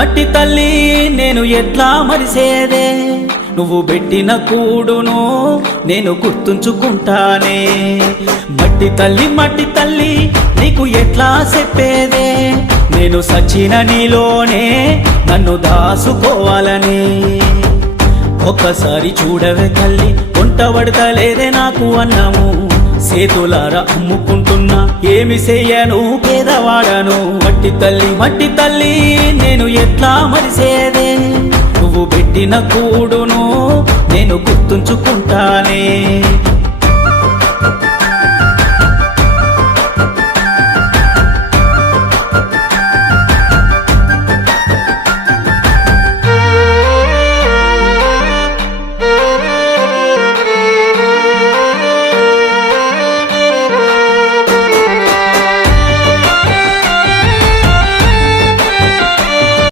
మట్టి తల్లి నేను ఎట్లా మరిసేదే, నువ్వు పెట్టిన కూడును నేను గుర్తుంచుకుంటానే. మట్టి తల్లి నీకు ఎట్లా చెప్పేదే, నేను సచిన నీలోనే నన్ను దాసుకోవాలని. ఒక్కసారి చూడవే తల్లి, వంట పడతలేదే నాకు అన్నము, సేతులారా అమ్ముకుంటున్నా ఏమి చెయ్యను పేదవాడను. మట్టి తల్లి నేను ఎట్లా మరిసేదే, నువ్వు పెట్టిన కూడును నేను గుర్తుంచుకుంటానే.